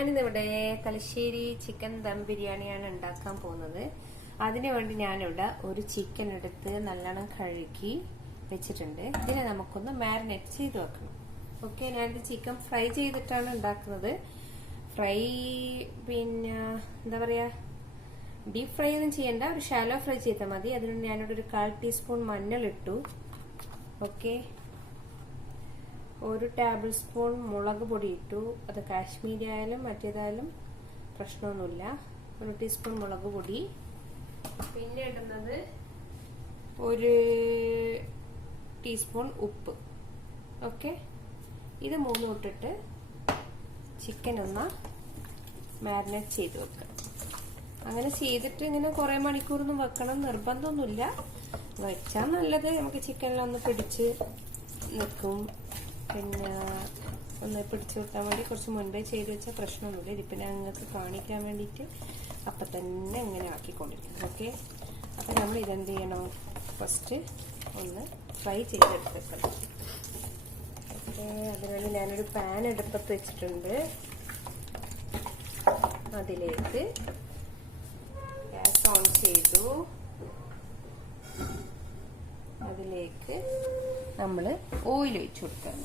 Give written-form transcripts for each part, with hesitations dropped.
ഞാനിന്നിവിടെ തലശ്ശേരി ചിക്കൻ ദം ബിരിയാണിയാണ് ഉണ്ടാക്കാൻ പോകുന്നത്. അതിനുവേണ്ടി ഞാനിവിടെ ഒരു ചിക്കൻ എടുത്ത് നല്ലോണം കഴുകി വെച്ചിട്ടുണ്ട്. ഇതിനെ നമുക്കൊന്ന് മാരിനേറ്റ് ചെയ്ത് വെക്കണം. ഓക്കെ, ഞാനിത് ചിക്കൻ ഫ്രൈ ചെയ്തിട്ടാണ് ഉണ്ടാക്കുന്നത്. ഫ്രൈ പിന്നെ എന്താ പറയാ, ഡീപ് ഫ്രൈ ഒന്നും ചെയ്യണ്ട, ഒരു ഷാലോ ഫ്രൈ ചെയ്താൽ മതി. അതിനുവേണ്ടി ഞാനിവിടെ ഒരു 1/4 ടീസ്പൂൺ മഞ്ഞൾ ഇട്ടു. ഓക്കെ, 1 ടേബിൾ സ്പൂൺ മുളക് പൊടി ഇട്ടു. അത് കാശ്മീരി ആയാലും മറ്റേതായാലും പ്രശ്നമൊന്നുമില്ല. 1 ടീസ്പൂൺ മുളക് പൊടി. പിന്നെ ഇടുന്നത് 1 ടീസ്പൂൺ ഉപ്പ്. ഓക്കെ, ഇത് മൂന്നും ഇട്ടിട്ട് ചിക്കൻ ഒന്ന് മാരിനേറ്റ് ചെയ്ത് വെക്കണം. അങ്ങനെ ചെയ്തിട്ട് ഇങ്ങനെ കുറെ മണിക്കൂറൊന്നും വെക്കണം നിർബന്ധമൊന്നുമില്ല. വെച്ചാൽ നല്ലത്, നമുക്ക് ചിക്കനിലൊന്ന് പിടിച്ച് നിൽക്കും. പിന്നെ ഒന്ന് പിടിച്ചു കിട്ടാൻ വേണ്ടി കുറച്ച് മുൻപേ ചെയ്ത് വെച്ചാൽ പ്രശ്നമൊന്നുമില്ല. ഇതിപ്പോൾ ഞാൻ നിങ്ങൾക്ക് കാണിക്കാൻ വേണ്ടിയിട്ട് അപ്പം തന്നെ ഇങ്ങനെ ആക്കിക്കൊണ്ടിരിക്കും. ഓക്കെ, അപ്പം നമ്മൾ ഇതെന്ത് ചെയ്യണം, ഫസ്റ്റ് ഒന്ന് ഫ്രൈ ചെയ്തെടുത്തേക്കണം. ഓക്കെ, അതിനുവേണ്ടി ഞാനൊരു പാൻ അടുപ്പത്ത് വെച്ചിട്ടുണ്ട്. അതിലേക്ക് ഗ്യാസ് ഓൺ ചെയ്തു. അതിലേക്ക് നമ്മൾ ഓയിൽ ഒഴിച്ചു കൊടുക്കാം.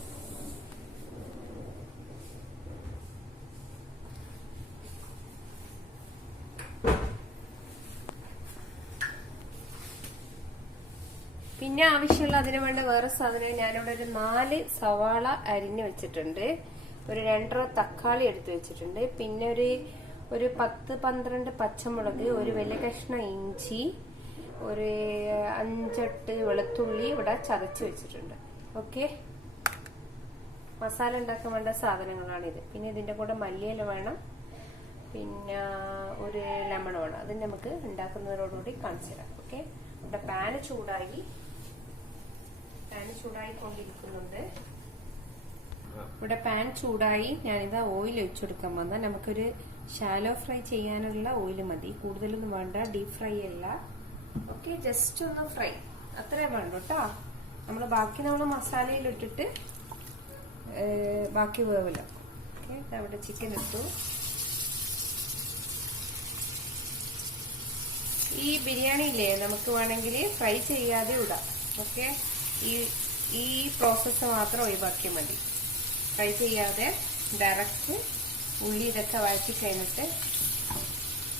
പിന്നെ ആവശ്യമുള്ള അതിന് വേണ്ട വേറെ സാധനം, ഞാനിവിടെ ഒരു 4 സവാള അരിഞ്ഞു വെച്ചിട്ടുണ്ട്. ഒരു 2 തക്കാളി എടുത്തു വെച്ചിട്ടുണ്ട്. പിന്നെ ഒരു 10-12 പച്ചമുളക്, ഒരു വലിയ കഷ്ണം ഇഞ്ചി, ഒരു 5-8 വെളുത്തുള്ളി ഇവിടെ ചതച്ച് വെച്ചിട്ടുണ്ട്. ഓക്കെ, മസാല ഉണ്ടാക്കാൻ വേണ്ട സാധനങ്ങളാണിത്. പിന്നെ ഇതിന്റെ കൂടെ മല്ലിയില വേണം, പിന്നെ ഒരു ലെമൺ വേണം. അത് നമുക്ക് ഉണ്ടാക്കുന്നതിനോടുകൂടി കാണിച്ചു തരാം. ഓക്കെ, ഇവിടെ പാന് ചൂടായിക്കൊണ്ടിരിക്കുന്നുണ്ട്. ഇവിടെ പാൻ ചൂടായി, ഞാനിതാ ഓയിൽ ഒഴിച്ചെടുക്കാൻ വന്നാൽ നമുക്കൊരു ഷാലോ ഫ്രൈ ചെയ്യാനുള്ള ഓയിൽ മതി, കൂടുതലൊന്നും വേണ്ട. ഡീപ് ഫ്രൈ അല്ല. ഓക്കെ, ജസ്റ്റ് ഒന്ന് ഫ്രൈ അത്രേ വേണ്ട കേട്ടോ. ബാക്കി നമ്മൾ മസാലയിലിട്ടിട്ട് ബാക്കി വേവില്ല. ഓക്കെ, അവിടെ ചിക്കൻ ഇട്ടു. ഈ ബിരിയാണിയില്ലേ നമുക്ക് വേണമെങ്കിൽ ഫ്രൈ ചെയ്യാതെ ഇടാം. ഓക്കെ, ഈ പ്രോസസ്സ് മാത്രം ഒഴിവാക്കിയാൽ മതി. ഫ്രൈ ചെയ്യാതെ ഡയറക്റ്റ് ഉള്ളി ഇതൊക്കെ വഴറ്റി കഴിഞ്ഞിട്ട്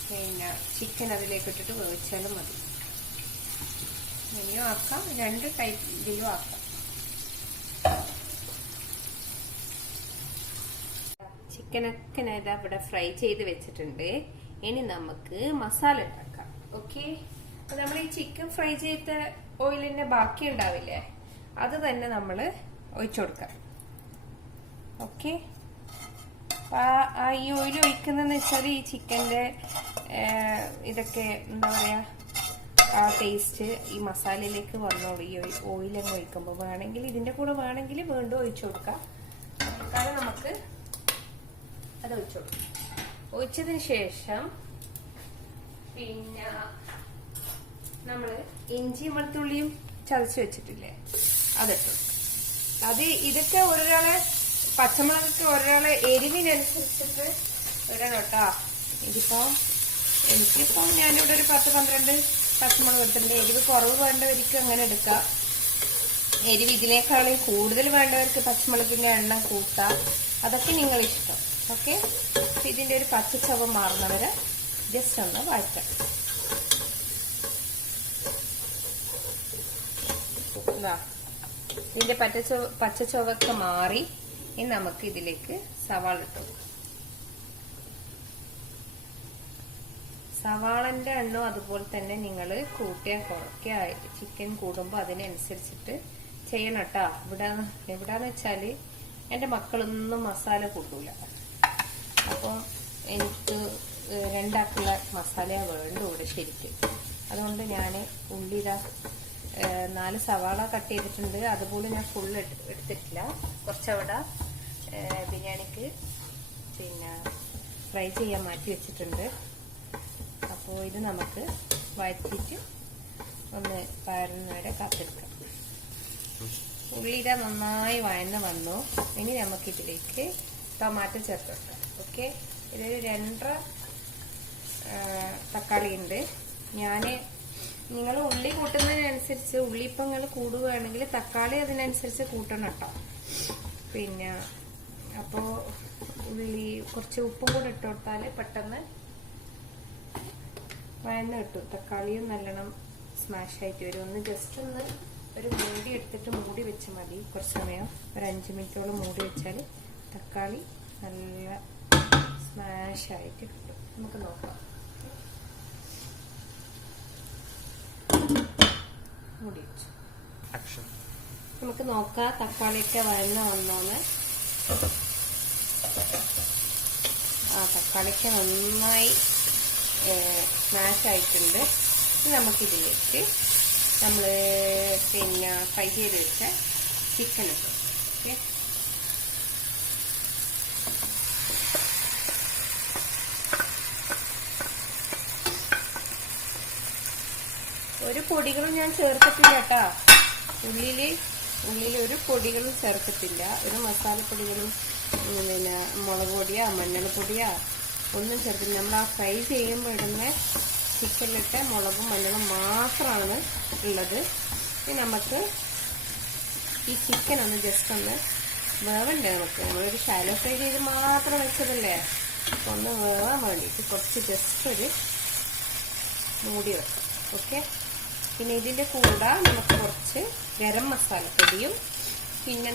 പിന്നെ ചിക്കൻ അതിലേക്ക് ഇട്ടിട്ട് വേവിച്ചാലും മതി. ഇനിയും ആക്കാം, 2 ടൈപ്പിലും ആക്കാം. ചിക്കനൊക്കെ ഞാൻ ഇതാ ഇവിടെ ഫ്രൈ ചെയ്ത് വെച്ചിട്ടുണ്ട്. ഇനി നമുക്ക് മസാല ഉണ്ടാക്കാം. ഓക്കെ, അപ്പൊ നമ്മൾ ഈ ചിക്കൻ ഫ്രൈ ചെയ്ത ഓയിലിന്റെ ബാക്കി ഉണ്ടാവില്ലേ, അത് തന്നെ നമ്മൾ ഒഴിച്ചു കൊടുക്കാം. ഓക്കെ, ഈ ഓയിൽ ഒഴിക്കുന്നതെന്ന് വെച്ചാൽ ഈ ചിക്കൻ്റെ ഇതൊക്കെ എന്താ പറയാ, ആ ടേസ്റ്റ് ഈ മസാലയിലേക്ക് വന്നോളൂ. ഈ ഓയിലങ്ങ് ഒഴിക്കുമ്പോൾ വേണമെങ്കിൽ ഇതിന്റെ കൂടെ വേണമെങ്കിൽ വീണ്ടും ഒഴിച്ചു കൊടുക്കാം. കാരണം നമുക്ക് അത് ഒഴിച്ചു കൊടുക്കാം. ഒഴിച്ചതിന് ശേഷം പിന്നെ നമ്മള് ഇഞ്ചിയും വെളുത്തുള്ളിയും ചതച്ച് വെച്ചിട്ടില്ലേ, അതിട്ടു. ഇതൊക്കെ ഒരാളെ പച്ചമുളകൊക്കെ ഒരാളെ എരിവിനനുസരിച്ചിട്ട് ഇടണം കേട്ടോ. എനിക്കിപ്പം ഞാനിവിടെ ഒരു 10-12 പച്ചമുളക് എടുത്തിട്ടുണ്ട്. എരിവ് കുറവ് വേണ്ടവർക്ക് അങ്ങനെ എടുക്കാം. എരിവ് ഇതിനേക്കാളും കൂടുതൽ വേണ്ടവർക്ക് പച്ചമുളകിന്റെ എണ്ണം കൂട്ടാം. അതൊക്കെ നിങ്ങൾ ഇഷ്ടം. ഓക്കെ, ഇതിന്റെ ഒരു പച്ചച്ചവ മാറുന്നവരെ ജസ്റ്റ് ഒന്ന് വഴറ്റാം. ഇതിന്റെ പച്ചച്ചൊവൊക്കെ മാറി. ഇനി നമുക്ക് ഇതിലേക്ക് സവാള ഇട്ടു. സവാളന്റെ എണ്ണോ അതുപോലെ തന്നെ നിങ്ങൾ കൂട്ടിയാൽ കുറയ്ക്കുക. ചിക്കൻ കൂടുമ്പോൾ അതിനനുസരിച്ചിട്ട് ചെയ്യണം കേട്ടോ. എവിടാന്ന് വെച്ചാല് എന്റെ മക്കളൊന്നും മസാല കൂട്ടൂല. അപ്പൊ എനിക്ക് 2 ആക്കുള്ള മസാല വേണ്ട ഇവിടെ ശരിക്കും. അതുകൊണ്ട് ഞാൻ ഉള്ളി 4 സവാള കട്ട് ചെയ്തിട്ടുണ്ട്. അതുപോലെ ഞാൻ ഫുള്ള് എടുത്തിട്ടില്ല. കുറച്ചവിടെ ബിരിയാണിക്ക് പിന്നെ ഫ്രൈ ചെയ്യാൻ മാറ്റി വെച്ചിട്ടുണ്ട്. അപ്പോൾ ഇത് നമുക്ക് വഴറ്റിയിട്ട് ഒന്ന് വഴറുന്നവരെ കാത്തിരിക്കാം. ഉള്ളി നന്നായി വഴന്ന് വന്നു. ഇനി നമുക്കിതിലേക്ക് ടൊമാറ്റോ ചേർത്ത് വെക്കാം. ഓക്കെ, ഇതൊരു 2.5 തക്കാളി ഉണ്ട്. നിങ്ങൾ ഉള്ളി കൂട്ടുന്നതിനനുസരിച്ച്, ഉള്ളി ഇപ്പം നിങ്ങൾ കൂടുകയാണെങ്കിൽ തക്കാളി അതിനനുസരിച്ച് കൂട്ടണം കേട്ടോ. പിന്നെ അപ്പോൾ ഉള്ളി കുറച്ച് ഉപ്പും കൂടെ ഇട്ട് കൊടുത്താൽ പെട്ടെന്ന് വഴന്ന് കിട്ടും. തക്കാളിയും നല്ലോണം സ്മാഷ് ആയിട്ട് വരും. ഒന്ന് ജസ്റ്റ് ഒന്ന് ഒരു മൂടി എടുത്തിട്ട് മൂടി വെച്ച് മതി. കുറച്ച് സമയം, ഒരു 5 മിനിറ്റോളം മൂടി വെച്ചാൽ തക്കാളി നല്ല സ്മാഷ് ആയിട്ട് കിട്ടും. നമുക്ക് നോക്കാം. മൂടി വെച്ചു. നമുക്ക് നോക്കാം തക്കാളിയൊക്കെ വഴന്ന് വന്നോന്ന്. തക്കാളിക്ക് നന്നായി സ്മാഷ് ആയിട്ടുണ്ട്. നമുക്കിതിലേക്ക് നമ്മൾ പിന്നെ ഫ്രൈ ചെയ്ത് വെച്ച ചിക്കൻ ഇട്ടു. ഓക്കെ, ഒരു പൊടികളും ഞാൻ ചേർത്തിട്ടില്ല കേട്ടോ. ഉള്ളിൽ ഒരു പൊടികളും ചേർത്തിട്ടില്ല. ഒരു മസാലപ്പൊടികളും പിന്നെ മുളക് പൊടിയാ മഞ്ഞൾപ്പൊടിയാ ഒന്നും ചേർത്തില്ല. നമ്മൾ ആ ഫ്രൈ ചെയ്യുമ്പോൾ ഇടുന്ന ചിക്കനിലിട്ട് മുളകും മഞ്ഞളും മാത്രമാണ് ഉള്ളത്. ഇനി നമുക്ക് ഈ ചിക്കൻ ഒന്ന് ജസ്റ്റ് ഒന്ന് വേവണ്ടേ. നമ്മളൊരു ഷാലോ ഫ്രൈ ചെയ്ത് മാത്രം വെച്ചതല്ലേ. ഒന്ന് വേവാൻ വേണ്ടിയിട്ട് കുറച്ച് ജസ്റ്റ് ഒരു മൂടി വെക്കാം. ഓക്കെ, പിന്നെ ഇതിൻ്റെ കൂടെ നമുക്ക് കുറച്ച് ഗരം മസാലപ്പൊടിയും പിന്നെ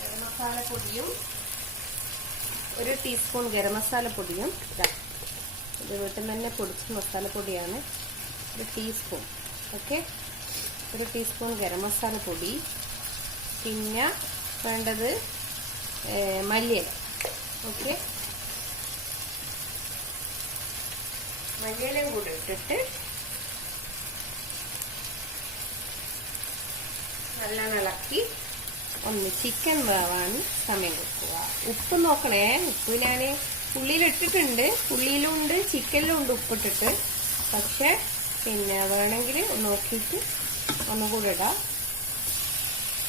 ഗരം മസാലപ്പൊടിയും 1 ടീസ്പൂൺ ഗരം മസാലപ്പൊടിയും ഇത് വീട്ടിൽ നിന്ന് തന്നെ പൊടിച്ച മസാലപ്പൊടിയാണ്. 1 ടീസ്പൂൺ. ഓക്കെ, 1 ടീസ്പൂൺ ഗരം മസാലപ്പൊടി. പിന്നെ വേണ്ടത് മല്ലിയില. ഓക്കെ, മല്ലിയിലയും കൂടെ ഇട്ടിട്ട് നല്ലോണം ഇളക്കി ഒന്ന് ചിക്കൻ വേവാൻ സമയം കൊടുക്കുക. ഉപ്പ് നോക്കണേ. ഉപ്പ് ഞാൻ ഉള്ളിയിലിട്ടിട്ടുണ്ട്, ഉള്ളിയിലും ഉണ്ട് ചിക്കനിലും ഉണ്ട് ഉപ്പിട്ടിട്ട്. പക്ഷെ പിന്നെ വേണമെങ്കിൽ നോക്കിയിട്ട് ഒന്നും കൂടെ ഇടാം.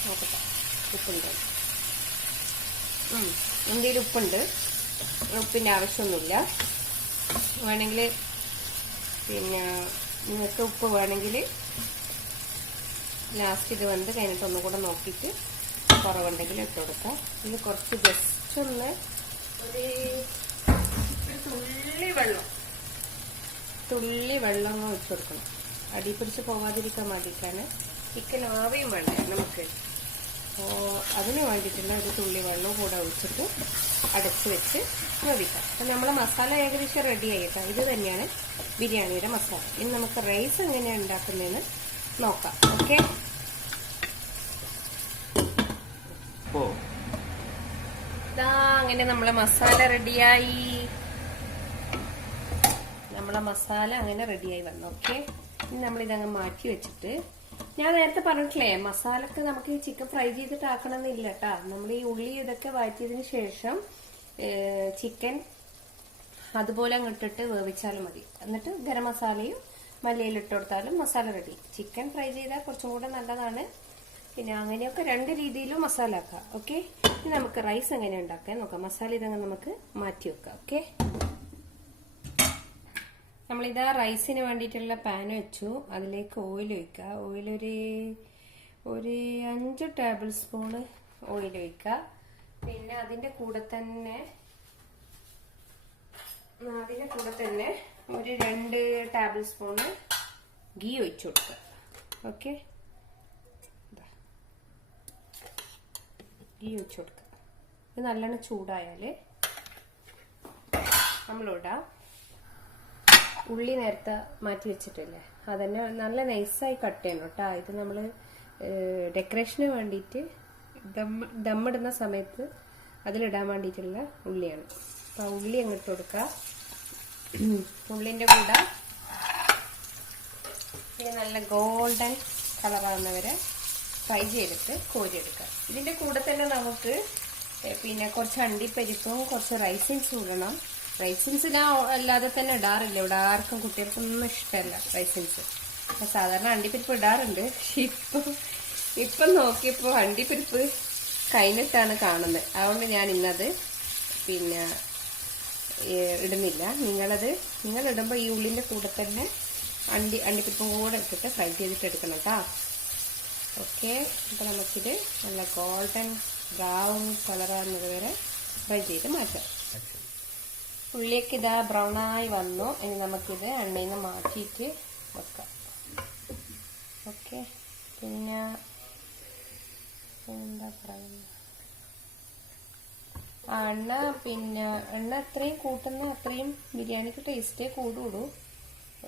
നോക്കട്ടെ ഉപ്പുണ്ട്. എന്തെങ്കിലും ഉപ്പുണ്ട്. ഉപ്പിൻ്റെ ആവശ്യമൊന്നുമില്ല. വേണമെങ്കിൽ പിന്നെ നിങ്ങൾക്ക് ഉപ്പ് വേണമെങ്കിൽ ലാസ്റ്റ് ഇത് വെന്ത് കഴിഞ്ഞിട്ട് ഒന്നും കൂടെ നോക്കിയിട്ട് കുറവുണ്ടെങ്കിൽ ഇട്ട് കൊടുക്കാം. ഇത് കുറച്ച് ജസ്റ്റ് ഒന്ന് ഒരു തുള്ളി വെള്ളം ഒഴിച്ചു കൊടുക്കണം. അടി പിടിച്ച് പോകാതിരിക്കാൻ വേണ്ടിയിട്ടാണ്. ചിക്കൻ ആവിയും വേണ്ടേ നമുക്ക്. അതിന് വേണ്ടിയിട്ടുള്ള ഒരു തുള്ളി വെള്ളവും കൂടെ ഒഴിച്ചിട്ട് അടച്ച് വെച്ച് വേവിക്കാം. അപ്പം നമ്മളെ മസാല ഏകദേശം റെഡി ആയിട്ടാ. ഇത് തന്നെയാണ് ബിരിയാണിയുടെ മസാല. ഇനി നമുക്ക് റൈസ് എങ്ങനെയാണ് ഉണ്ടാക്കുന്നതെന്ന് നോക്കാം. ഓക്കെ, അങ്ങനെ നമ്മളെ മസാല റെഡിയായി. അങ്ങനെ റെഡിയായി വന്നു. ഓക്കെ, ഇനി നമ്മളിതങ്ങ് മാറ്റി വെച്ചിട്ട്, ഞാൻ നേരത്തെ പറഞ്ഞിട്ടില്ലേ മസാലക്ക് നമുക്ക് ഈ ചിക്കൻ ഫ്രൈ ചെയ്തിട്ട് ആക്കണമെന്നില്ല കേട്ടാ. നമ്മൾ ഈ ഉള്ളി ഇതൊക്കെ വഴറ്റിയതിന് ശേഷം ചിക്കൻ അതുപോലെ അങ്ങോട്ടിട്ട് വേവിച്ചാലും മതി. എന്നിട്ട് ഗരം മസാലയും മല്ലിയിലും ഇട്ട് കൊടുത്താലും മസാല റെഡി. ചിക്കൻ ഫ്രൈ ചെയ്താൽ കുറച്ചും കൂടെ നല്ലതാണ്. പിന്നെ അങ്ങനെയൊക്കെ 2 രീതിയിലും മസാല ആക്കാം. ഓക്കെ, ഇനി നമുക്ക് റൈസ് എങ്ങനെ ഉണ്ടാക്കാൻ നോക്കാം. മസാല ഇതങ്ങ് നമുക്ക് മാറ്റി വെക്കാം. ഓക്കെ, നമ്മളിതാ റൈസിന് വേണ്ടിയിട്ടുള്ള പാൻ വെച്ചു. അതിലേക്ക് ഓയിൽ ഒഴിക്കുക. ഓയിൽ ഒരു 5 ടേബിൾ സ്പൂണ് ഓയിൽ ഒഴിക്കുക. പിന്നെ അതിന്റെ കൂടെ തന്നെ ഒരു 2 ടേബിൾ സ്പൂണ് ഗീ ഒഴിച്ചു കൊടുക്കുക. ഓക്കെ, ഗീ ഒഴിച്ചു കൊടുക്കുക. ഇത് നല്ലോണം ചൂടായാല് നമ്മളിടാം ഉള്ളി നേരത്തെ മാറ്റി വെച്ചിട്ടില്ലേ, അതന്നെ നല്ല നൈസായി കട്ട് ചെയ്യണം കേട്ടോ. ഇത് നമ്മൾ ഡെക്കറേഷന് വേണ്ടിയിട്ട് ദമ്മിടുന്ന സമയത്ത് അതിലിടാൻ വേണ്ടിയിട്ടുള്ള ഉള്ളിയാണ്. അപ്പം ഉള്ളി അങ്ങോട്ട് കൊടുക്കുക. ഉള്ളിൻ്റെ കൂടെ ഇത് നല്ല ഗോൾഡൻ കളറാകുന്നവരെ ഫ്രൈ ചെയ്തിട്ട് കോരിയെടുക്കുക. ഇതിൻ്റെ കൂടെ തന്നെ നമുക്ക് പിന്നെ കുറച്ച് അണ്ടിപ്പരിപ്പും കുറച്ച് റൈസിൻസും ഇടണം. റൈസിൻസ് ഞാൻ അല്ലാതെ തന്നെ ഇടാറില്ല. ഇവിടെ ആർക്കും കുട്ടികൾക്കൊന്നും ഇഷ്ടമല്ല റൈസിൻസ്. സാധാരണ അണ്ടിപ്പരിപ്പ് ഇടാറുണ്ട്. ഇപ്പം നോക്കിയപ്പോൾ അണ്ടിപ്പരിപ്പ് കഴിഞ്ഞിട്ടാണ് കാണുന്നത്. അതുകൊണ്ട് ഞാൻ ഇന്നത് പിന്നെ ഇടുന്നില്ല. നിങ്ങളിടുമ്പോൾ ഈ ഉള്ളിൻ്റെ കൂടെ തന്നെ അണ്ടിപ്പരിപ്പും കൂടെ ഇട്ടിട്ട് ഫ്രൈ ചെയ്തിട്ട് എടുക്കണം കേട്ടോ. ഓക്കെ, അപ്പോൾ നമുക്കിത് നല്ല ഗോൾഡൻ ബ്രൗൺ കളറാകുന്നത് വരെ ഫ്രൈ ചെയ്ത് മാറ്റാം. ഉള്ളിയൊക്കെ ഇതാ ബ്രൗണായി വന്നു. ഇനി നമുക്കിത് എണ്ണയിൽ നിന്ന് മാറ്റിയിട്ട് വെക്കാം. ഓക്കെ, പിന്നെ എന്താ പറയുക, എണ്ണ എത്രയും കൂട്ടുന്ന അത്രയും ബിരിയാണിക്ക് ടേസ്റ്റേ കൂടുള്ളൂ.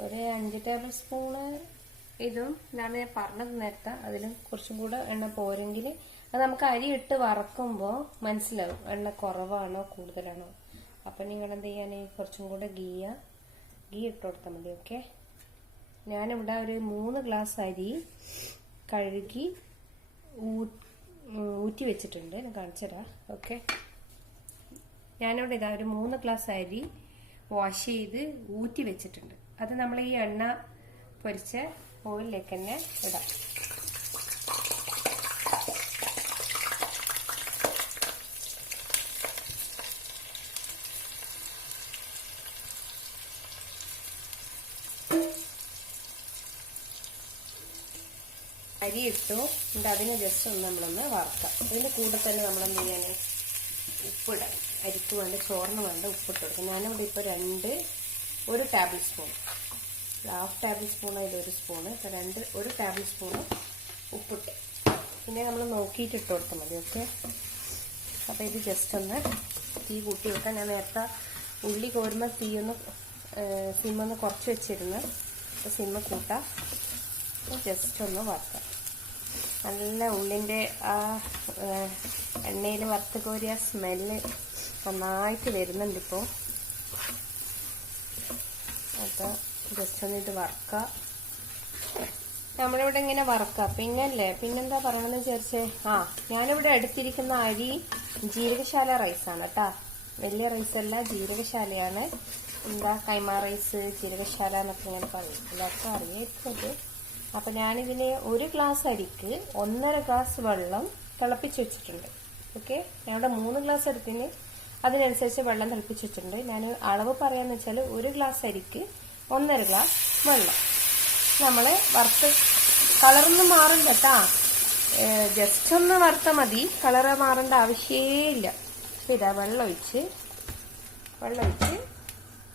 ഒരു 5 ടേബിൾ സ്പൂണ് ഇതും ഇതാണ് ഞാൻ പറഞ്ഞത് നേരത്തെ. അതിലും കുറച്ചും കൂടെ എണ്ണ പോരെങ്കിൽ അത് നമുക്ക് അരി ഇട്ട് വറക്കുമ്പോൾ മനസ്സിലാവും എണ്ണ കുറവാണോ കൂടുതലാണോ. അപ്പം നിങ്ങൾ എന്ത് ചെയ്യാൻ, കുറച്ചും കൂടെ ഗീ ഇട്ട് കൊടുത്താൽ മതി. ഓക്കെ, ഞാനിവിടെ ഒരു 3 ഗ്ലാസ് അരി കഴുകി ഊറ്റി വെച്ചിട്ടുണ്ട്. ഞാൻ കാണിച്ചുതരാം. ഓക്കെ, ഞാനിവിടെ ഇതാ ഒരു 3 ഗ്ലാസ് അരി വാഷ് ചെയ്ത് ഊറ്റി വെച്ചിട്ടുണ്ട്. അത് നമ്മൾ ഈ എണ്ണ പൊരിച്ച ഓയിലിലേക്ക് തന്നെ ഇടാം. അരി ഇട്ടു. എന്നിട്ട് അതിന് ജസ്റ്റ് ഒന്ന് നമ്മളൊന്ന് വറുക്കാം. ഇതിൻ്റെ കൂടെ തന്നെ നമ്മളെന്ത് ചെയ്യാൻ, ഉപ്പിടാം. അരിക്ക് വേണ്ട ചോറിന് വേണ്ട ഉപ്പിട്ട് കൊടുക്കാം. ഞാനിവിടെ ഇപ്പോൾ 1 ടേബിൾ സ്പൂൺ, 1/2 ടേബിൾ സ്പൂൺ, ഇതൊരു സ്പൂണ്, ഇപ്പോൾ 1 ടേബിൾ സ്പൂണ് ഉപ്പിട്ട്. പിന്നെ നമ്മൾ നോക്കിയിട്ട് ഇട്ട് കൊടുത്താൽ മതി. ഓക്കെ, അപ്പോൾ ഇത് ജസ്റ്റ് ഒന്ന് തീ കൂട്ടി വെക്കാം. ഞാൻ നേരത്തെ ഉള്ളി കോരുമ്പോൾ സിമ്മൊന്ന് കുറച്ച് വെച്ചിരുന്നു. അപ്പോൾ സിമ്മ കൂട്ടാം. ജസ്റ്റ് ഒന്ന് വറുക്കാം. നല്ല ഉള്ളിൻ്റെ ആ എണ്ണയിൽ വറുത്ത് കോരിയ സ്മെല്ല് നന്നായിട്ട് വരുന്നുണ്ട് ഇപ്പോൾ. അപ്പോൾ ജസ്റ്റ് ഒന്ന് ഇത് വറുക്കുക. നമ്മളിവിടെ ഇങ്ങനെ വറുക്കുക. പിന്നെന്താ പറയണമെന്ന് വിചാരിച്ചേ, ഞാനിവിടെ എടുത്തിരിക്കുന്ന അരി ജീരകശാല റൈസാണ് കേട്ടോ. വലിയ റൈസല്ല, ജീരകശാലയാണ്. എന്താ കൈമ റൈസ്, ജീരകശാല എന്നൊക്കെ ഇങ്ങനെ പറയും. എല്ലാവർക്കും അറിയായിരിക്കും അത്. അപ്പം ഞാനിതിന് 1 ഗ്ലാസ് അരിക്ക് 1.5 ഗ്ലാസ് വെള്ളം തിളപ്പിച്ച് വെച്ചിട്ടുണ്ട്. ഓക്കെ, ഞാനിവിടെ 3 ഗ്ലാസ് എടുത്തിന് അതിനനുസരിച്ച് വെള്ളം തിളപ്പിച്ച് വെച്ചിട്ടുണ്ട്. ഞാൻ അളവ് പറയാന്ന് വെച്ചാൽ 1 ഗ്ലാസ് അരിക്ക് 1.5 ഗ്ലാസ് വെള്ളം. നമ്മൾ വറുത്ത് കളറൊന്നും മാറില്ല കേട്ടാ, ജസ്റ്റ് ഒന്ന് വറുത്താൽ മതി. കളറ് മാറേണ്ട ആവശ്യമേ ഇല്ല. ഇതാ വെള്ളം ഒഴിച്ച്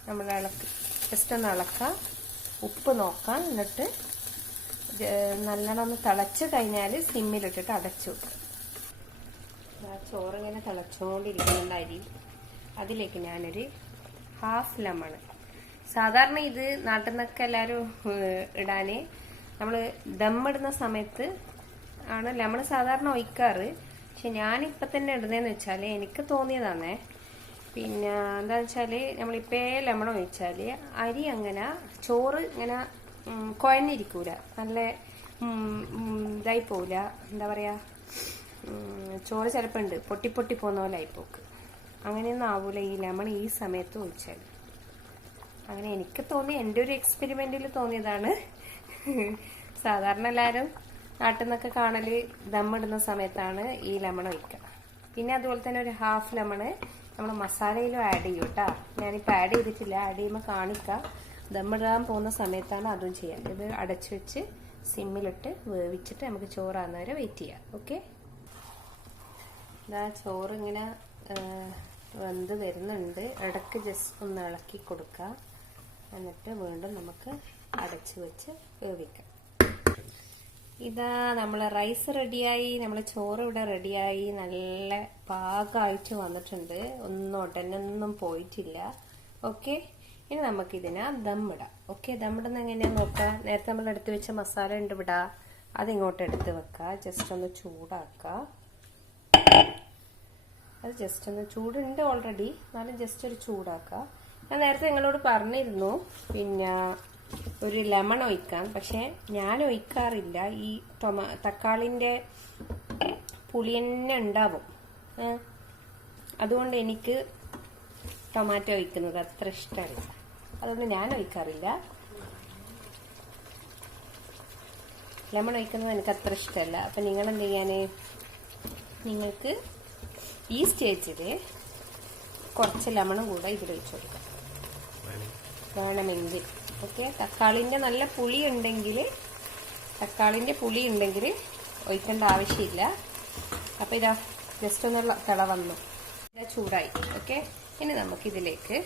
നമ്മൾ ജസ്റ്റ് ഒന്ന് ഇളക്കാം. ഉപ്പ് നോക്കാം. എന്നിട്ട് നല്ലോണം ഒന്ന് തിളച്ച് കഴിഞ്ഞാൽ സിമ്മിലിട്ടിട്ട് അടച്ചു വെക്കുക. ചോറിങ്ങനെ തിളച്ചുകൊണ്ടിരിക്കുന്നുണ്ട് അരി. അതിലേക്ക് ഞാനൊരു 1/2 ലെമൺ, സാധാരണ ഇത് നാട്ടിൽ നിന്നൊക്കെ എല്ലാവരും ഇടാന് നമ്മൾ ദമ്മിടുന്ന സമയത്ത് ആണ് ലെമൺ സാധാരണ ഒഴിക്കാറ്. പക്ഷെ ഞാനിപ്പം തന്നെ ഇടുന്നതെന്ന് വെച്ചാൽ എനിക്ക് തോന്നിയതാണേ. പിന്നെ എന്താണെന്ന് വെച്ചാൽ നമ്മളിപ്പേ ലെമൺ ഒഴിച്ചാൽ അരി അങ്ങനെ ചോറ് ഇങ്ങനെ കുഴഞ്ഞിരിക്കൂല, നല്ല ഇതായി പോവില്ല. എന്താ പറയുക, ചോറ് ചിലപ്പോൾ ഉണ്ട് പൊട്ടി പോകുന്ന പോലെ ആയിപ്പോക്ക്. അങ്ങനെയൊന്നും ആവൂല ഈ ലെമൺ ഈ സമയത്ത് ഒഴിച്ചാൽ. അങ്ങനെ എനിക്ക് തോന്നി, എൻ്റെ ഒരു എക്സ്പെരിമെന്റിൽ തോന്നിയതാണ്. സാധാരണ എല്ലാവരും നാട്ടിൽ നിന്നൊക്കെ കാണല് ദമ്മിടുന്ന സമയത്താണ് ഈ ലെമൺ ഒഴിക്കുക. പിന്നെ അതുപോലെ തന്നെ ഒരു 1/2 ലെമണ് നമ്മൾ മസാലയിലും ആഡ് ചെയ്യും കേട്ടോ. ഞാനിപ്പോൾ ആഡ് ചെയ്തിട്ടില്ല, ആഡ് ചെയ്യുമ്പോൾ കാണിക്കാം. ദമ്മിടാൻ പോകുന്ന സമയത്താണ് അതും ചെയ്യാം. ഇത് അടച്ചു വെച്ച് സിമ്മിലിട്ട് വേവിച്ചിട്ട് നമുക്ക് ചോറാകുന്ന വരെ വെയിറ്റ് ചെയ്യാം. ഓക്കെ, ഇതാ ചോറ് ഇങ്ങനെ വെന്ത് വരുന്നുണ്ട്. ഇടയ്ക്ക് ജസ്റ്റ് ഒന്ന് ഇളക്കി കൊടുക്കുക. എന്നിട്ട് വീണ്ടും നമുക്ക് അടച്ചു വെച്ച് വേവിക്കാം. ഇതാ നമ്മളെ റൈസ് റെഡിയായി, നമ്മളെ ചോറ് ഇവിടെ റെഡിയായി, നല്ല പാകമായിട്ട് വന്നിട്ടുണ്ട്. ഒന്നും പോയിട്ടില്ല. ഓക്കെ, ഇനി നമുക്കിതിനെ ദമ്മിടാം. ഓക്കെ, ദമ്മിടുന്ന എങ്ങനെയാന്ന് നോക്കാം. നേരത്തെ നമ്മൾ എടുത്ത് വെച്ച മസാല ഉണ്ട് ഇവിടെ, അതിങ്ങോട്ട് എടുത്ത് വെക്കുക. ജസ്റ്റ് ഒന്ന് ചൂടാക്കുക. അത് ജസ്റ്റ് ഒന്ന് ചൂടുണ്ട് ഓൾറെഡി, എന്നാലും ജസ്റ്റ് ഒരു ചൂടാക്കുക. ഞാൻ നേരത്തെ നിങ്ങളോട് പറഞ്ഞിരുന്നു പിന്നെ ഒരു ലെമൺ ഒഴിക്കാൻ, പക്ഷെ ഞാൻ ഒഴിക്കാറില്ല. ഈ തക്കാളിൻ്റെ പുളി തന്നെ ഉണ്ടാവും. അതുകൊണ്ട് എനിക്ക് ടൊമാറ്റോ ഒഴിക്കുന്നത് അത്ര ഇഷ്ടമല്ല. അതുകൊണ്ട് ഞാൻ ഒഴിക്കാറില്ല. ലെമൺ ഒഴിക്കുന്നത് എനിക്ക് അത്ര ഇഷ്ടമല്ല. അപ്പം നിങ്ങൾ എന്ത് ചെയ്യാൻ, നിങ്ങൾക്ക് ഈ സ്റ്റേജിൽ കുറച്ച് ലെമണും കൂടെ ഇതിൽ ഒഴിച്ചു കൊടുക്കാം വേണമെങ്കിൽ. ഓക്കെ, തക്കാളിൻ്റെ നല്ല പുളി ഉണ്ടെങ്കിൽ ഒഴിക്കേണ്ട ആവശ്യമില്ല. അപ്പോൾ ഇതാ ജസ്റ്റ് ഒന്ന് തിള വന്നു, ഇതാ ചൂടായി. ഓക്കെ, ഇനി നമുക്കിതിലേക്ക്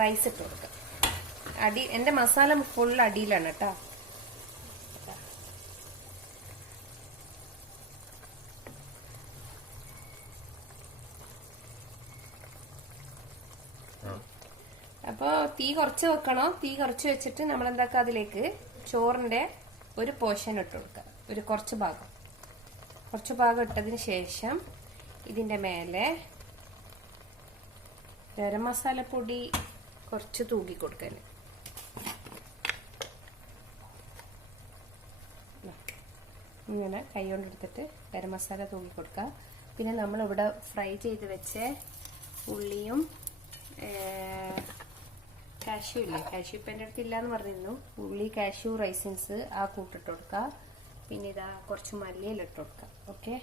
റൈസ് ഇട്ട് കൊടുക്കാം. എൻ്റെ മസാല ഫുൾ അടിയിലാണ് കേട്ടോ. അപ്പോൾ തീ കുറച്ച് വെക്കണം. തീ കുറച്ച് വെച്ചിട്ട് നമ്മൾ എന്താക്കുക, അതിലേക്ക് ചോറിൻ്റെ ഒരു പോർഷൻ ഇട്ട് കൊടുക്കുക. കുറച്ച് ഭാഗം ഇട്ടതിന് ശേഷം ഇതിൻ്റെ മേലെ ഗരം മസാലപ്പൊടി കുറച്ച് തൂക്കി കൊടുക്കാൻ. ഇങ്ങനെ കൈ കൊണ്ട് എടുത്തിട്ട് ഗരം മസാല തൂക്കി കൊടുക്കുക. പിന്നെ നമ്മളിവിടെ ഫ്രൈ ചെയ്ത് വെച്ച ഉള്ളിയും കാഷ്യൂ ഇല്ലേ, കാഷ്യൂ ഇപ്പം എൻ്റെ അടുത്ത് ഇല്ലയെന്ന് പറഞ്ഞിരുന്നു. ഉള്ളി, കാഷ്യൂ, റൈസിൻസ് ആ കൂട്ടിട്ട് കൊടുക്കുക. പിന്നെ ഇതാ കുറച്ച് മല്ലിയിലിട്ട് കൊടുക്കുക. ഓക്കെ,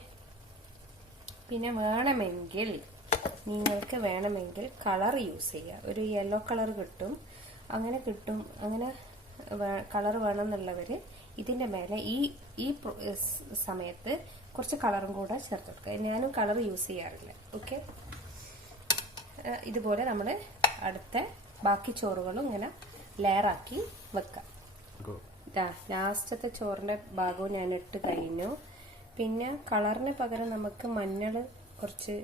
പിന്നെ നിങ്ങൾക്ക് വേണമെങ്കിൽ കളർ യൂസ് ചെയ്യുക. ഒരു യെല്ലോ കളർ കിട്ടും. അങ്ങനെ കളർ വേണമെന്നുള്ളവർ ഇതിൻ്റെ മേലെ ഈ സമയത്ത് കുറച്ച് കളറും കൂടെ ചേർത്ത് കൊടുക്കുക. ഞാനും കളർ യൂസ് ചെയ്യാറില്ല. ഓക്കെ, ഇതുപോലെ നമ്മൾ അടുത്ത ബാക്കി ചോറുകളും ഇങ്ങനെ ലെയറാക്കി വെക്കാം. ലാസ്റ്റത്തെ ചോറിൻ്റെ ഭാഗവും ഞാൻ ഇട്ട് കഴിഞ്ഞു. പിന്നെ കളറിന് പകരം നമുക്ക് മഞ്ഞൾ കുറച്ച്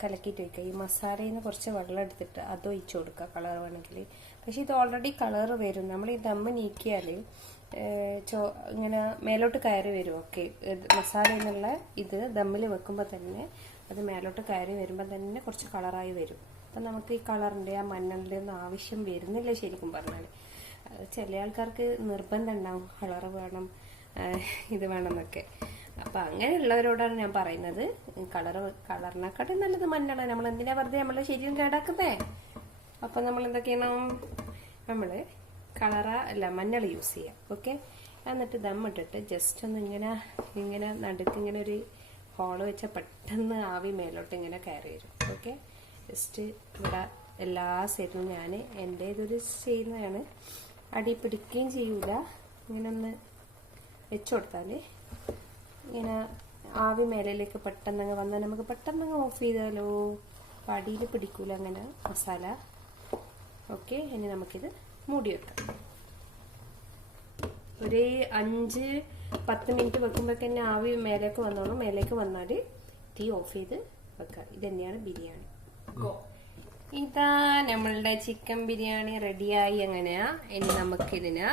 കലക്കിയിട്ട് വയ്ക്കുക. ഈ മസാലയിൽ നിന്ന് കുറച്ച് വെള്ളം എടുത്തിട്ട് അത് ഒഴിച്ചു കൊടുക്കുക കളർ വേണമെങ്കിൽ. പക്ഷെ ഇത് ഓൾറെഡി കളർ വരും. നമ്മൾ ഈ ദമ്മ് നീക്കിയാൽ ഇങ്ങനെ മേലോട്ട് കയറി വരും. ഓക്കെ, മസാലയിൽ നിന്നുള്ള ഇത് ദമ്മിൽ വെക്കുമ്പോൾ തന്നെ അത് മേലോട്ട് കയറി വരുമ്പോൾ തന്നെ കുറച്ച് കളറായി വരും. അപ്പം നമുക്ക് ഈ കളറിൻ്റെ ആ മഞ്ഞളിൻ്റെ ഒന്നും ആവശ്യം വരുന്നില്ല ശരിക്കും പറഞ്ഞാൽ. ചില ആൾക്കാർക്ക് നിർബന്ധം ഉണ്ടാവും കളർ വേണം, ഇത് വേണമെന്നൊക്കെ. അപ്പം അങ്ങനെയുള്ളവരോടാണ് ഞാൻ പറയുന്നത്, കളറിനെക്കാട്ടും നല്ലത് മഞ്ഞളാണ്. നമ്മൾ എന്തിനാ വെറുതെ നമ്മളെ ശരീരം കേടാക്കുന്നേ? അപ്പം നമ്മൾ എന്തൊക്കെ ചെയ്യണം? നമ്മൾ മഞ്ഞൾ യൂസ് ചെയ്യാം. ഓക്കെ, എന്നിട്ട് ദമ്മിട്ടിട്ട് ജസ്റ്റ് ഒന്ന് ഇങ്ങനെ നടുക്ക് ഇങ്ങനെ ഒരു ഹോള് വെച്ചാൽ പെട്ടെന്ന് ആവി മേലോട്ട് ഇങ്ങനെ കയറി വരും. ഓക്കെ, ജസ്റ്റ് ഇവിടെ എല്ലാ സൈഡിലും ഞാൻ എൻ്റെ ഇതൊരു ചെയ്യുന്നതാണ്. അടി പിടിക്കുകയും ചെയ്യൂല. ഇങ്ങനെ ഒന്ന് വെച്ചു കൊടുത്താൽ ഇങ്ങനെ ആവി മേലയിലേക്ക് പെട്ടെന്നങ്ങ് വന്നാൽ നമുക്ക് പെട്ടെന്നങ്ങ് ഓഫ് ചെയ്താലോ. അപ്പം അടിയിൽ പിടിക്കൂല അങ്ങനെ മസാല. ഓക്കെ, ഇനി നമുക്കിത് മൂടി വെക്കാം. ഒരു 5-10 മിനിറ്റ് വെക്കുമ്പോഴേക്ക് തന്നെ ആവി മേലേക്ക് വന്നോളും. മേലേക്ക് വന്നാൽ തീ ഓഫ് ചെയ്ത് വെക്കാം. ഇത് തന്നെയാണ് ബിരിയാണി. ഇതാ നമ്മളുടെ ചിക്കൻ ബിരിയാണി റെഡിയായി. എങ്ങനെയാ? ഇനി നമുക്കിതിന്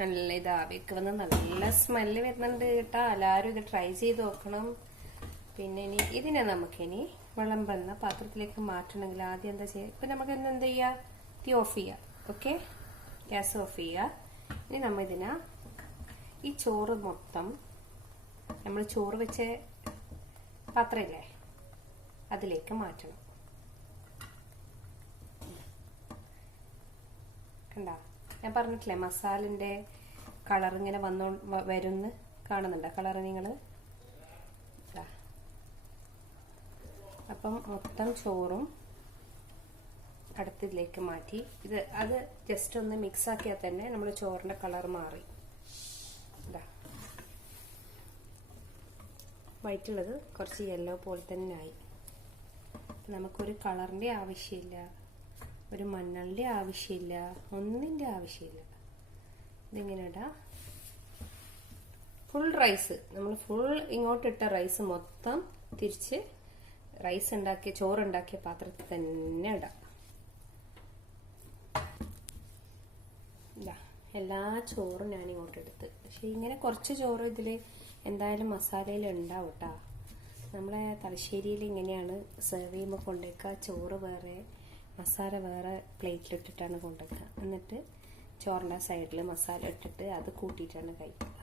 നല്ല ആവിയൊക്കെ വന്ന് നല്ല സ്മെല്ല് വരുന്നുണ്ട് കേട്ടോ. എല്ലാവരും ഇത് ട്രൈ ചെയ്ത് നോക്കണം. പിന്നെ ഇതിനെ നമുക്കിനി വിളമ്പുന്ന പാത്രത്തിലേക്ക് മാറ്റണമെങ്കിൽ ആദ്യം എന്താ ചെയ്യുക? ഇപ്പം നമുക്ക് എന്താ ചെയ്യുക? തീ ഓഫ് ചെയ്യുക. ഓക്കെ, ഗ്യാസ് ഓഫ് ചെയ്യുക. ഇനി നമ്മൾ ഈ ചോറ് മൊത്തം നമ്മൾ ചോറ് വെച്ച പാത്രമില്ലേ അതിലേക്ക് മാറ്റണം. കണ്ട, ഞാൻ പറഞ്ഞിട്ടില്ലേ മസാലിൻ്റെ കളർ ഇങ്ങനെ വരുന്ന് കാണുന്നുണ്ടോ? കളർ നിങ്ങൾ അപ്പം മൊത്തം ചോറും അടുത്തതിലേക്ക് മാറ്റി അത് ജസ്റ്റ് ഒന്ന് മിക്സ് ആക്കിയാൽ തന്നെ നമ്മുടെ ചോറിൻ്റെ കളർ മാറി. വൈറ്റുള്ളത് കുറച്ച് യെല്ലോ പോലെ തന്നെ ആയി. നമുക്കൊരു കളറിൻ്റെ ആവശ്യമില്ല, ഒരു മഞ്ഞളിൻ്റെ ആവശ്യമില്ല, ഒന്നിൻ്റെ ആവശ്യമില്ല. ഇതിങ്ങനെ ഇടാം. ഫുൾ റൈസ് നമ്മൾ ഇങ്ങോട്ടിട്ട റൈസ് മൊത്തം തിരിച്ച് ചോറുണ്ടാക്കിയ പാത്രത്തിൽ തന്നെ ഇടാം. എല്ലാ ചോറും ഞാൻ ഇങ്ങോട്ട് എടുത്ത്. പക്ഷെ ഇങ്ങനെ കുറച്ച് ചോറ് ഇതിൽ എന്തായാലും മസാലയിൽ ഉണ്ടാവും കേട്ടോ. നമ്മളെ തലശ്ശേരിയിൽ ഇങ്ങനെയാണ് സെർവ് ചെയ്യുമ്പോൾ കൊണ്ടുവയ്ക്കുക. ചോറ് വേറെ, മസാല വേറെ പ്ലേറ്റിലിട്ടിട്ടാണ് കൊണ്ടുവയ്ക്കുക. എന്നിട്ട് ചോറിൻ്റെ സൈഡിൽ മസാല ഇട്ടിട്ട് അത് കൂട്ടിയിട്ടാണ് കഴിക്കുക.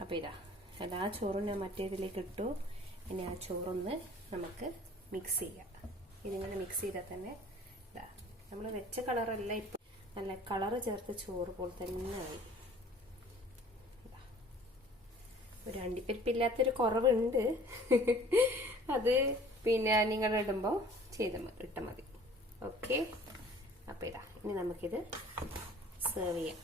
അപ്പോൾ എല്ലാ ചോറും ഞാൻ മറ്റേതിലേക്ക് ഇട്ടു. ഇനി ആ ചോറൊന്ന് നമുക്ക് മിക്സ് ചെയ്യാം. ഇതിങ്ങനെ മിക്സ് ചെയ്താൽ തന്നെ നമ്മൾ വെച്ച കളറല്ല, ഇപ്പം നല്ല കളറ് ചേർത്ത് ചോറ് പോലെ തന്നെ ആയി. ഒരു അണ്ടിപ്പരിപ്പില്ലാത്തൊരു കുറവുണ്ട്. അത് പിന്നെ നിങ്ങൾ ഇടുമ്പോൾ ഇട്ടാൽ മതി. ഓക്കെ, അപ്പോൾ ഇതാ ഇനി നമുക്കിത് സെർവ് ചെയ്യാം.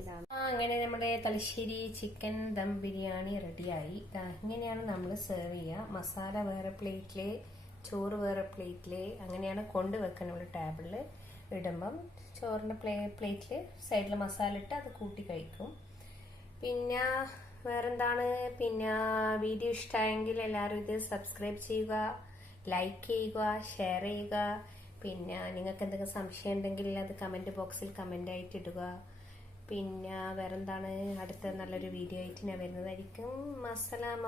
ഇതാണ് അങ്ങനെ നമ്മുടെ തലശ്ശേരി ചിക്കൻ ദം ബിരിയാണി റെഡിയായി. ഇങ്ങനെയാണ് നമ്മൾ സെർവ് ചെയ്യുക. മസാല വേറെ പ്ലേറ്റിൽ, ചോറ് വേറെ പ്ലേറ്റിൽ, അങ്ങനെയാണ് കൊണ്ടുവെക്കുന്നത്. നമ്മൾ ടേബിളിൽ ഇടുമ്പം ചോറിൻ്റെ പ്ലേറ്റിൽ സൈഡിൽ മസാല ഇട്ട് അത് കൂട്ടി കഴിക്കും. പിന്നെ വേറെന്താണ്, പിന്നെ വീഡിയോ ഇഷ്ടമായെങ്കിൽ എല്ലാവരും ഇത് സബ്സ്ക്രൈബ് ചെയ്യുക, ലൈക്ക് ചെയ്യുക, ഷെയർ ചെയ്യുക. പിന്നെ നിങ്ങൾക്ക് എന്തെങ്കിലും സംശയം ഉണ്ടെങ്കിൽ അത് കമൻറ്റ് ബോക്സിൽ കമൻ്റായിട്ട് ഇടുക. പിന്നെ വേറെന്താണ്, അടുത്ത നല്ലൊരു വീഡിയോ ആയിട്ട് ഞാൻ വരുന്നതായിരിക്കും. അസ്സലാമ.